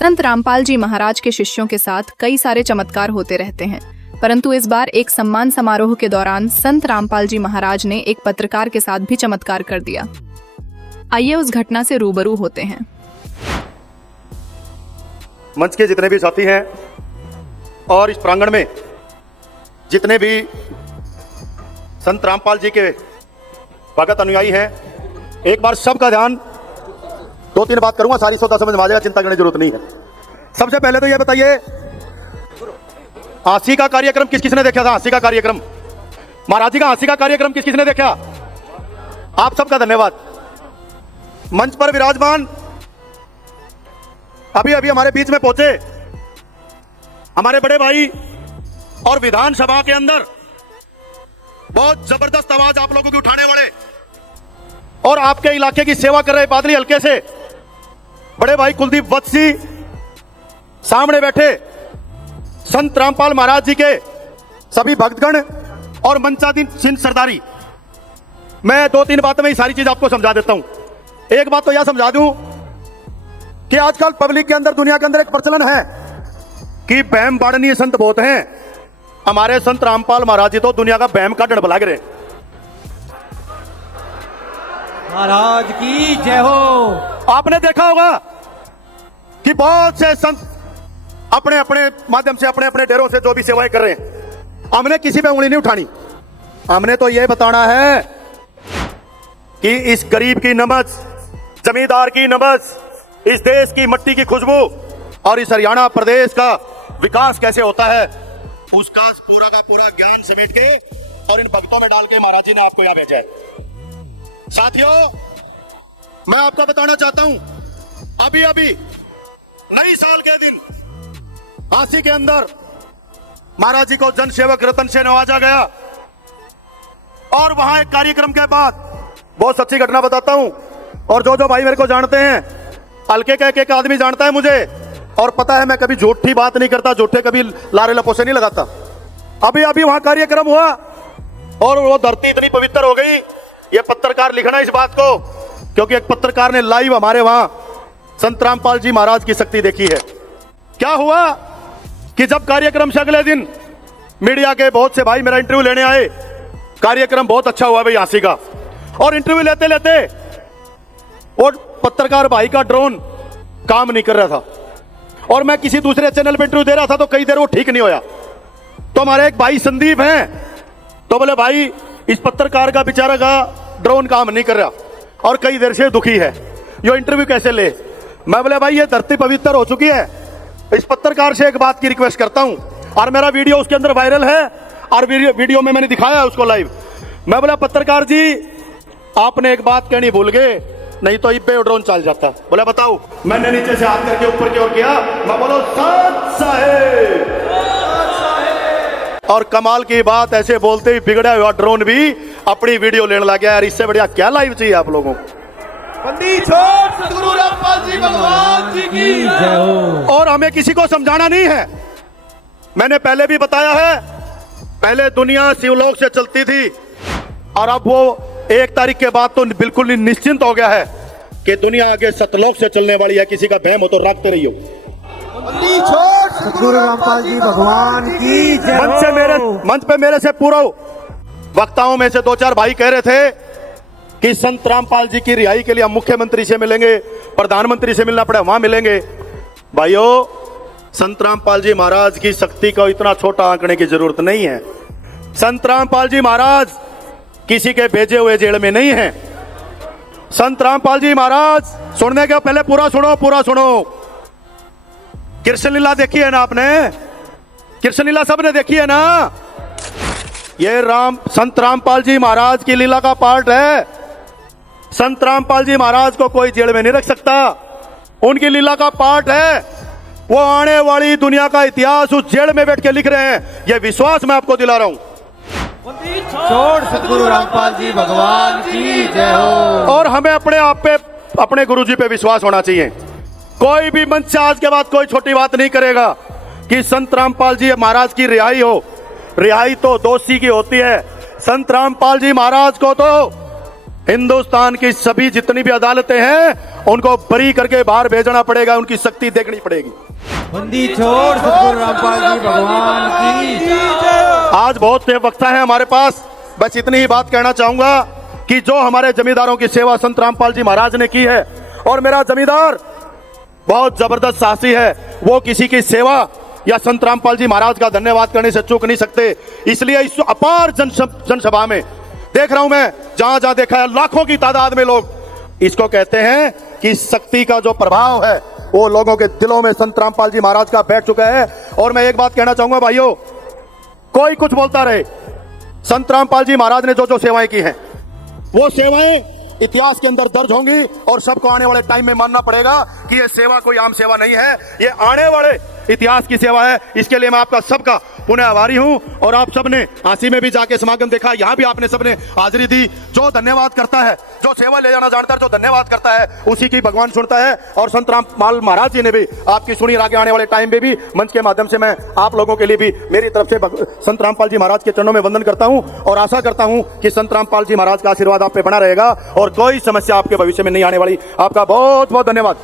संत रामपाल जी महाराज के शिष्यों के साथ कई सारे चमत्कार होते रहते हैं, परंतु इस बार एक सम्मान समारोह के दौरान संत रामपाल जी महाराज ने एक पत्रकार के साथ भी चमत्कार कर दिया। आइए उस घटना से रूबरू होते हैं। मंच के जितने भी साथी हैं और इस प्रांगण में जितने भी संत रामपाल जी के भगत अनुयायी हैं, एक बार सबका ध्यान, 2-3 बात करूंगा, सारी सोता समझ में आ जाएगा, चिंता करने की जरूरत नहीं है। सबसे पहले तो ये बताइए, हांसी का कार्यक्रम किस किसने देखा था? हांसी का कार्यक्रम, महाराज जी का हांसी का कार्यक्रम किस किसने देखा? आप सबका धन्यवाद। मंच पर विराजमान अभी अभी हमारे बीच में पहुंचे हमारे बड़े भाई और विधानसभा के अंदर बहुत जबरदस्त आवाज आप लोगों की उठाने वाले और आपके इलाके की सेवा कर रहे बादली हल्के से बड़े भाई कुलदीप वत्स जी, सामने बैठे संत रामपाल महाराज जी के सभी भक्तगण और मंचाधीन सिंह सरदारी। मैं 2-3 बातों में ये सारी चीज आपको समझा देता हूं। एक बात तो यह समझा दूं कि आजकल पब्लिक के अंदर, दुनिया के अंदर एक प्रचलन है कि बहम बाड़नीय संत बहुत हैं। हमारे संत रामपाल महाराज जी तो दुनिया का बहम का डंड बलाग रहे। महाराज की जय हो। आपने देखा होगा कि बहुत से संत अपने अपने माध्यम से, अपने अपने डेरों से जो भी सेवाएं कर रहे हैं, हमने किसी पे उंगली नहीं उठानी। हमने तो यह बताना है कि इस गरीब की नबज, जमींदार की नबज, इस देश की मट्टी की खुशबू और इस हरियाणा प्रदेश का विकास कैसे होता है, उसका पूरा का पूरा ज्ञान समेट के और इन भक्तों में डाल के महाराज जी ने आपको यहां भेजा है। साथियों, मैं आपको बताना चाहता हूं, अभी अभी नई साल के दिन हांसी के अंदर महाराज जी को जन सेवक रतन से नवाजा गया और वहां एक कार्यक्रम के बाद बहुत सच्ची घटना बताता हूं, और जो जो भाई मेरे को जानते हैं, हल्के का एक आदमी जानता है मुझे और पता है मैं कभी झूठी बात नहीं करता, झूठे कभी लारे लपोसे नहीं लगाता। अभी अभी वहां कार्यक्रम हुआ और वो धरती इतनी पवित्र हो गई, ये पत्रकार लिखना इस बात को, क्योंकि एक पत्रकार ने लाइव हमारे वहां संत रामपाल जी महाराज की शक्ति देखी है। क्या हुआ कि जब कार्यक्रम से अगले दिन मीडिया के बहुत से भाई मेरा इंटरव्यू लेने आए, कार्यक्रम बहुत अच्छा हुआ भाई हांसी का, और इंटरव्यू लेते लेते वो पत्रकार भाई का ड्रोन काम नहीं कर रहा था और मैं किसी दूसरे चैनल पे इंटरव्यू दे रहा था, तो कई देर वो ठीक नहीं होया। तो हमारे एक भाई संदीप हैं, तो बोले भाई इस पत्रकार का बेचारा का ड्रोन काम नहीं कर रहा और कई देर से दुखी है, ये इंटरव्यू कैसे ले। मैं बोले भाई ये धरती पवित्र हो चुकी है, इस पत्रकार से एक बात की रिक्वेस्ट करता हूं, और मेरा वीडियो उसके अंदर वायरल है और वीडियो में मैंने दिखाया उसको लाइव। मैं बोला पत्रकार जी आपने एक बात कहनी भूल गए, नहीं तो इस पे ड्रोन चल जाता। बोला बताओ। मैंने नीचे से हाथ करके ऊपर की ओर किया, मैं बोलो सत साहेब। और कमाल की बात, ऐसे बोलते ही बिगड़ा हुआ ड्रोन भी अपनी वीडियो लेने लग गया। यार इससे बढ़िया क्या लाइव चाहिए आप लोगों को। पंडित सतगुरु रामपाल जी भगवान जी की जय हो। और हमें किसी को समझाना नहीं है, मैंने पहले भी बताया है, पहले दुनिया शिवलोक से चलती थी और अब वो 1 तारीख के बाद तो बिल्कुल निश्चिंत हो गया है कि दुनिया आगे सतलोक से चलने वाली है। किसी का भ्रम हो तो रखते रहियो। सतगुरु रामपाल जी भगवान की जय हो। मंच पे मेरे से पूर्व वक्ताओं में से 2-4 भाई कह रहे थे कि संत रामपाल जी की रिहाई के लिए हम मुख्यमंत्री से मिलेंगे, प्रधानमंत्री से मिलना पड़े वहां मिलेंगे। भाइयों, संत रामपाल जी महाराज की शक्ति को इतना छोटा आंकने की जरूरत नहीं है। संत रामपाल जी महाराज किसी के भेजे हुए जेल में नहीं है। संत रामपाल जी महाराज, सुनने के पहले पूरा सुनो। कृष्ण लीला देखी है ना आपने? कृष्ण लीला सबने देखी है ना? ये संत रामपाल जी महाराज की लीला का पार्ट है। संत रामपाल जी महाराज को कोई जेल में नहीं रख सकता, उनकी लीला का पार्ट है। वो आने वाली दुनिया का इतिहास उस जेल में बैठ के लिख रहे हैं, यह विश्वास मैं आपको दिला रहा हूं। सतगुरु रामपाल जी भगवान की जय हो। और हमें अपने आप पे, अपने गुरु जी पे विश्वास होना चाहिए। कोई भी मंच से आज के बाद कोई छोटी बात नहीं करेगा कि संत रामपाल जी महाराज की रिहाई हो। रिहाई तो दोषी की होती है, संत रामपाल जी महाराज को तो हिंदुस्तान की सभी जितनी भी अदालतें हैं उनको बरी करके बाहर भेजना पड़ेगा, उनकी शक्ति देखनी पड़ेगी। बंदी छोड़ सतगुरु रामपाल जी भगवान की जय। आज बहुत से वक्ता है हमारे पास, बस इतनी ही बात कहना चाहूंगा कि जो हमारे जमींदारों की सेवा संत रामपाल जी महाराज ने की है, और मेरा जमींदार बहुत जबरदस्त साहसी है, वो किसी की सेवा या संत रामपाल जी महाराज का धन्यवाद करने से चूक नहीं सकते। इसलिए इस अपार जनसभा में देख रहा हूं मैं, जहां जहां देखा है लाखों की तादाद में लोग, इसको कहते हैं कि शक्ति का जो प्रभाव है वो लोगों के दिलों में संत रामपाल जी महाराज का बैठ चुका है। और मैं एक बात कहना चाहूंगा भाइयों, कोई कुछ बोलता रहे, संत रामपाल जी महाराज ने जो जो सेवाएं की हैं वो सेवाएं इतिहास के अंदर दर्ज होंगी, और सबको आने वाले टाइम में मानना पड़ेगा कि ये सेवा कोई आम सेवा नहीं है, ये आने वाले इतिहास की सेवा है। इसके लिए मैं आपका सबका पुनः आभारी हूं। और आप सबने आसी में भी जाके समागम देखा, यहां भी आपने सबने हाजिरी दी। जो धन्यवाद करता है, जो सेवा ले जाना जानता है, जो धन्यवाद करता है, उसी की भगवान सुनता है। और संत रामपाल महाराज जी ने भी आपकी सुनी, आगे आने वाले टाइम में भी मंच के माध्यम से मैं आप लोगों के लिए भी मेरी तरफ से संत रामपाल जी महाराज के चरणों में वंदन करता हूं, और आशा करता हूं कि संत रामपाल जी महाराज का आशीर्वाद आप पे बना रहेगा और कोई समस्या आपके भविष्य में नहीं आने वाली। आपका बहुत बहुत धन्यवाद।